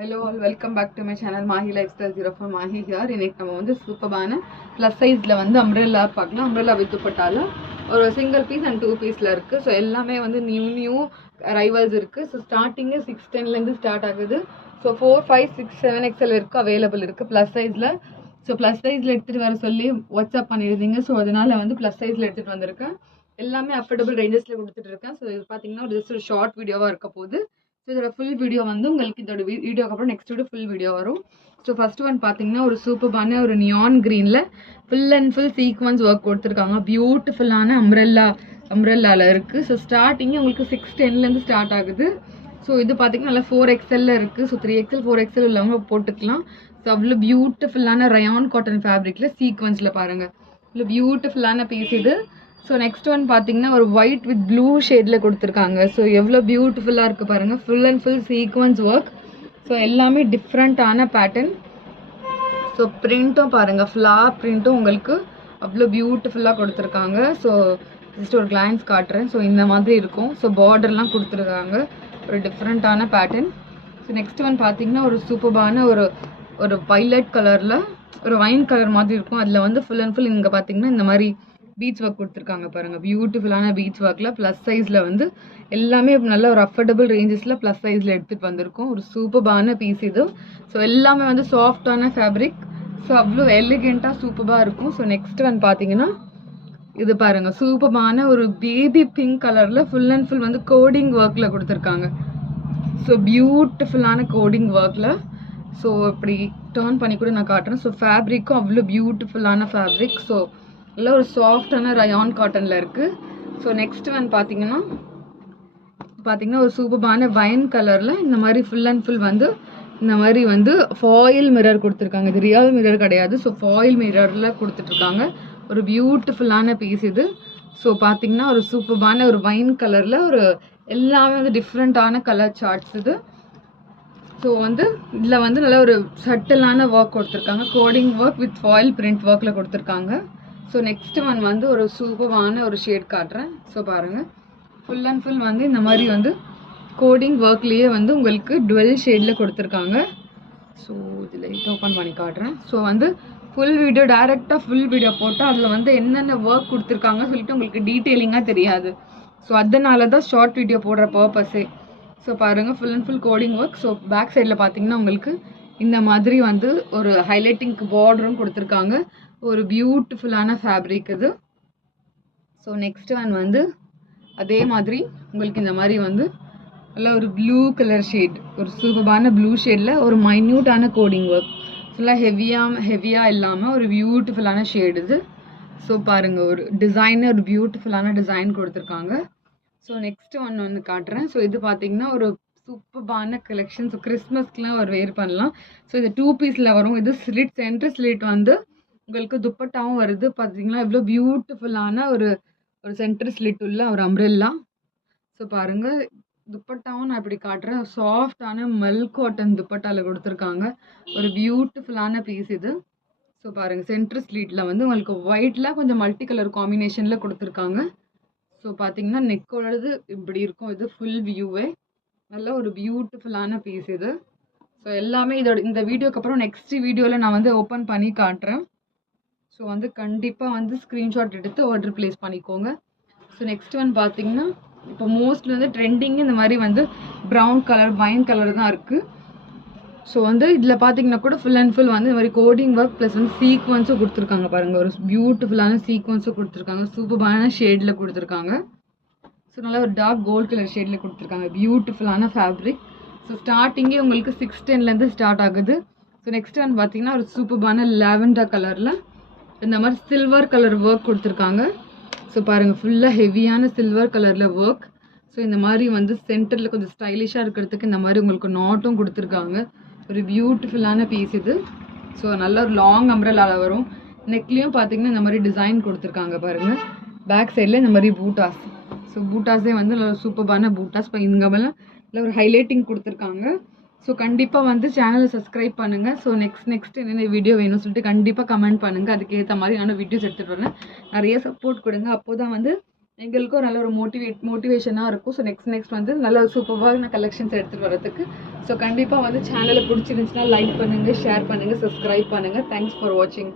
Hello all, welcome back to my channel Mahi Lifestyle 04 Mahi here. இன்னைக்கு நம்ம வந்து சூப்பரான ப்ளஸ் சைஸ்ல வந்து அம்ப்ரெல்லா பார்க்கலாம். அம்ப்ரெல்லா வித் துப்பட்டால ஒரு சிங்கிள் பீஸ் அண்ட் 2 பீஸ்ல இருக்கு. ஸோ எல்லாமே வந்து நியூ ரைவல்ஸ் இருக்கு. ஸோ ஸ்டார்டிங் 610 இருந்து ஸ்டார்ட் ஆகுது. ஸோ 4, 5, 6, 7 XL இருக்கு, அவைலபிள் இருக்கு ப்ளஸ் சைஸ்ல. ஸோ ப்ளஸ் சைஸ்ல எடுத்துட்டு வர சொல்லி வாட்ஸ்அப் பண்ணியிருந்தீங்க. ஸோ அதனால வந்து ப்ளஸ் சைஸ்ல எடுத்துட்டு வந்திருக்கேன். எல்லாமே அஃபோர்டபுள் ரேஞ்சஸ்ல கொடுத்துட்டு இருக்கேன். ஸோ இது பார்த்தீங்கன்னா ஜஸ்ட் ஒரு ஷார்ட் வீடியோவா இருக்க போகுது. ஸோ இதோட ஃபுல் வீடியோ வந்து உங்களுக்கு இதோட வீடியோக்கு அப்புறம் நெக்ஸ்ட் வீடியோ ஃபுல் வீடியோ வரும். ஸோ ஃபர்ஸ்ட் ஒன் பார்த்தீங்கன்னா ஒரு சூப்பரான ஒரு நியான் க்ரீனில் full and full sequence work கொடுத்துருக்காங்க. பியூட்டிஃபுல்லான அம்ப்ரெல்லாவில் இருக்குது. ஸோ ஸ்டார்டிங்கே உங்களுக்கு 610லேருந்து ஸ்டார்ட் ஆகுது. ஸோ இது பார்த்தீங்கன்னா நல்லா 4XL இருக்குது. ஸோ 3XL 4XL உள்ளவங்க போட்டுக்கலாம். ஸோ அவ்வளோ பியூட்டிஃபுல்லான ரயான் காட்டன் ஃபேப்ரிக்கில் சீக்வன்ஸில் பாருங்கள், இவ்வளோ பியூட்டிஃபுல்லான பீஸ் இது. ஸோ நெக்ஸ்ட் ஒன் பார்த்தீங்கன்னா ஒரு ஒயிட் வித் ப்ளூ ஷேடில் கொடுத்துருக்காங்க. ஸோ எவ்வளோ பியூட்டிஃபுல்லாக இருக்குது பாருங்கள், full and full sequence work. So எல்லாமே டிஃப்ரெண்ட்டான பேட்டர்ன். ஸோ பிரிண்ட்டும் பாருங்கள், ஃப்ளார் பிரிண்ட்டும் உங்களுக்கு அவ்வளோ பியூட்டிஃபுல்லாக கொடுத்துருக்காங்க. ஸோ ஜஸ்ட் ஒரு கிளான்ஸ் காட்டுறேன். ஸோ இந்த மாதிரி இருக்கும். ஸோ பார்டர்லாம் கொடுத்துருக்காங்க, ஒரு டிஃப்ரெண்ட்டான பேட்டர்ன். ஸோ நெக்ஸ்ட் ஒன் பார்த்தீங்கன்னா ஒரு சூப்பரான ஒரு வைலட் கலரில் ஒரு வைன் கலர் மாதிரி இருக்கும். அதில் வந்து ஃபுல் அண்ட் ஃபுல் இங்கே பார்த்தீங்கன்னா இந்த மாதிரி பீச் ஒர்க் கொடுத்துருக்காங்க பாருங்கள், பியூட்டிஃபுல்லான பீச் ஒர்க்கில் ப்ளஸ் சைஸில் வந்து எல்லாமே நல்ல ஒரு அஃபோர்டபுள் ரேஞ்சஸில் ப்ளஸ் சைஸில் எடுத்துகிட்டு வந்திருக்கோம். ஒரு சூப்பரான பீஸ் இது. ஸோ எல்லாமே வந்து சாஃப்டான ஃபேப்ரிக். ஸோ அவ்வளோ எலிகெண்ட்டாக சூப்பராக இருக்கும். ஸோ நெக்ஸ்ட் ஒன் பார்த்தீங்கன்னா இது பாருங்கள், சூப்பரான ஒரு பேபி பிங்க் கலரில் ஃபுல் அண்ட் ஃபுல் வந்து கோடிங் ஒர்க்கில் கொடுத்துருக்காங்க. ஸோ பியூட்டிஃபுல்லான கோடிங் ஒர்க்கில். ஸோ இப்படி டர்ன் பண்ணி கூட நான் காட்டுறேன். ஸோ ஃபேப்ரிக்கும் அவ்வளோ பியூட்டிஃபுல்லான ஃபேப்ரிக். ஸோ எல்லாம் ஒரு சாஃப்டான ரயான் காட்டனில் இருக்குது. ஸோ நெக்ஸ்ட் ஒன் பார்த்தீங்கன்னா ஒரு சூப்பரான வைன் கலரில் இந்த மாதிரி ஃபுல் அண்ட் ஃபுல் வந்து இந்த மாதிரி வந்து ஃபாயில் மிரர் கொடுத்துருக்காங்க. இது ரியல் மிரர் கிடையாது. ஸோ ஃபாயில் மிரரில் கொடுத்துட்ருக்காங்க. ஒரு பியூட்டிஃபுல்லான பீஸ் இது. ஸோ பார்த்தீங்கன்னா ஒரு சூப்பரான ஒரு வைன் கலரில் ஒரு எல்லாமே வந்து டிஃப்ரெண்ட்டான கலர் சார்ட்ஸ் இது. ஸோ வந்து இதில் வந்து நல்ல ஒரு சட்டிலான ஒர்க் கொடுத்துருக்காங்க, coding work with foil print ஒர்க்கில் கொடுத்துருக்காங்க. ஸோ நெக்ஸ்ட் ஒன் வந்து ஒரு சூப்பரான ஒரு ஷேட் காட்டுறேன். ஸோ பாருங்கள், ஃபுல் அண்ட் ஃபுல் வந்து இந்த மாதிரி வந்து கோடிங் ஒர்க்லேயே வந்து உங்களுக்கு டுவெல் ஷேடில் கொடுத்துருக்காங்க. ஸோ இதில் லைட் ஓப்பன் பண்ணி காட்டுறேன். ஸோ வந்து ஃபுல் வீடியோ டேரெக்டாக ஃபுல் வீடியோ போட்டால் அதில் வந்து என்னென்ன ஒர்க் கொடுத்துருக்காங்க சொல்லிட்டு உங்களுக்கு டீட்டெயிலிங்காக தெரியாது. ஸோ அதனால தான் ஷார்ட் வீடியோ போடுற பர்பஸே. ஸோ பாருங்கள், full and full coding work. So back சைடில் பார்த்தீங்கன்னா உங்களுக்கு இந்த மாதிரி வந்து ஒரு ஹைலைட்டிங்க்கு பார்டரும் கொடுத்துருக்காங்க. ஒரு பியூட்டிஃபுல்லான ஃபேப்ரிக் இது. ஸோ நெக்ஸ்ட் ஒன் வந்து அதே மாதிரி உங்களுக்கு இந்த மாதிரி வந்து நல்லா ஒரு ப்ளூ கலர் ஷேட், ஒரு சூப்பரான ப்ளூ ஷேடில் ஒரு மைன்யூட்டான கோடிங் ஒர்க். ஃபுல்லாக ஹெவியாக இல்லாமல் ஒரு பியூட்டிஃபுல்லான ஷேட் இது. ஸோ பாருங்கள், ஒரு டிசைனர் ஒரு பியூட்டிஃபுல்லான டிசைன் கொடுத்துருக்காங்க. ஸோ நெக்ஸ்ட் ஒன் வந்து காட்டுறேன். ஸோ இது பார்த்தீங்கன்னா ஒரு சூப்பரான கலெக்ஷன். ஸோ கிறிஸ்மஸ்க்குலாம் ஒரு வேர் பண்ணலாம். ஸோ இது 2 பீஸில் வரும். இது ஸ்லிட், சென்டர் ஸ்லிட் வந்து உங்களுக்கு துப்பட்டாவும் வருது. பார்த்தீங்களா எவ்வளோ பியூட்டிஃபுல்லான ஒரு சென்டர் ஸ்லிட் உள்ள ஒரு அம்ப்ரெல்லா. ஸோ பாருங்கள், துப்பட்டாவும் நான் இப்படி காட்டுறேன். சாஃப்டான மல் காட்டன் துப்பட்டாவில் கொடுத்துருக்காங்க. ஒரு பியூட்டிஃபுல்லான பீஸ் இது. ஸோ பாருங்கள், சென்டர் ஸ்லிட்டில் வந்து உங்களுக்கு ஒயிட்டில் கொஞ்சம் மல்டி கலர் காம்பினேஷனில் கொடுத்துருக்காங்க. ஸோ பார்த்தீங்கன்னா நெக்கோடது இப்படி இருக்கும். இது ஃபுல் வியூவே நல்ல ஒரு பியூட்டிஃபுல்லான பீஸ் இது. ஸோ எல்லாமே இதோட இந்த வீடியோக்கு அப்புறம் நெக்ஸ்ட் வீடியோவில் நான் வந்து ஓப்பன் பண்ணி காட்டுறேன். ஸோ வந்து கண்டிப்பாக வந்து ஸ்க்ரீன்ஷாட் எடுத்து ஆர்டர் ப்ளேஸ் பண்ணிக்கோங்க. ஸோ நெக்ஸ்ட் ஒன் பார்த்தீங்கன்னா இப்போ மோஸ்ட்லி வந்து ட்ரெண்டிங் இந்த மாதிரி வந்து ப்ரௌன் கலர், வைன் கலர் தான் இருக்குது. ஸோ வந்து இதில் பார்த்தீங்கன்னா கூட ஃபுல் அண்ட் ஃபுல் வந்து இந்த மாதிரி கோடிங் ஒர்க் ப்ளஸ் வந்து சீக்வன்ஸும் கொடுத்துருக்காங்க பாருங்கள். ஒரு பியூட்டிஃபுல்லான சீக்வன்ஸும் கொடுத்துருக்காங்க, சூப்பரான ஷேடில் கொடுத்துருக்காங்க. ஸோ நல்லா ஒரு டார்க் கோல்ட் கலர் ஷேடில் கொடுத்துருக்காங்க, பியூட்டிஃபுல்லான ஃபேப்ரிக். ஸோ ஸ்டார்டிங்கே உங்களுக்கு 610லேருந்து ஸ்டார்ட் ஆகுது. ஸோ நெக்ஸ்ட் ஒன் பார்த்தீங்கன்னா ஒரு சூப்பரான லாவெண்டர் கலரில் இந்த மாதிரி சில்வர் கலர் ஒர்க் கொடுத்துருக்காங்க. ஸோ பாருங்கள், ஃபுல்லாக ஹெவியான சில்வர் கலரில் ஒர்க். ஸோ இந்த மாதிரி வந்து சென்டரில் கொஞ்சம் ஸ்டைலிஷாக இருக்கிறதுக்கு இந்த மாதிரி உங்களுக்கு நாட்டும் கொடுத்துருக்காங்க. ஒரு பியூட்டிஃபுல்லான பீஸ் இது. ஸோ நல்ல ஒரு லாங் அம்ப்ரெல்லாவில் வரும். நெக்லேயும் பார்த்தீங்கன்னா இந்த மாதிரி டிசைன் கொடுத்துருக்காங்க பாருங்கள். பேக் சைடில் இந்த மாதிரி பூட்டாஸ். ஸோ பூட்டாஸே வந்து நல்ல சூப்பரான பூட்டாஸ். இப்போ இங்கே மேலே இல்லை ஒரு ஹைலைட்டிங் கொடுத்துருக்காங்க. ஸோ கண்டிப்பாக வந்து சேனலை சப்ஸ்கிரைப் பண்ணுங்கள். ஸோ நெக்ஸ்ட் என்னென்ன வீடியோ வேணும்னு சொல்லிட்டு கண்டிப்பாக கமெண்ட் பண்ணுங்கள். அதுக்கேற்ற மாதிரி நான் வீடியோஸ் எடுத்துகிட்டு வரேன். நிறைய சப்போர்ட் கொடுங்க. அப்போ தான் வந்து எங்களுக்கும் நல்ல ஒரு மோட்டிவேஷனாக இருக்கும். ஸோ நெக்ஸ்ட் வந்து நல்ல ஒரு சூப்பரான கலெக்ஷன்ஸ் எடுத்துகிட்டு வரதுக்கு. ஸோ கண்டிப்பாக வந்து சேனலை பிடிச்சிருந்துச்சுன்னா லைக் பண்ணுங்கள், ஷேர் பண்ணுங்கள், சப்ஸ்கிரைப் பண்ணுங்கள். தேங்க்ஸ் ஃபார் வாட்சிங்.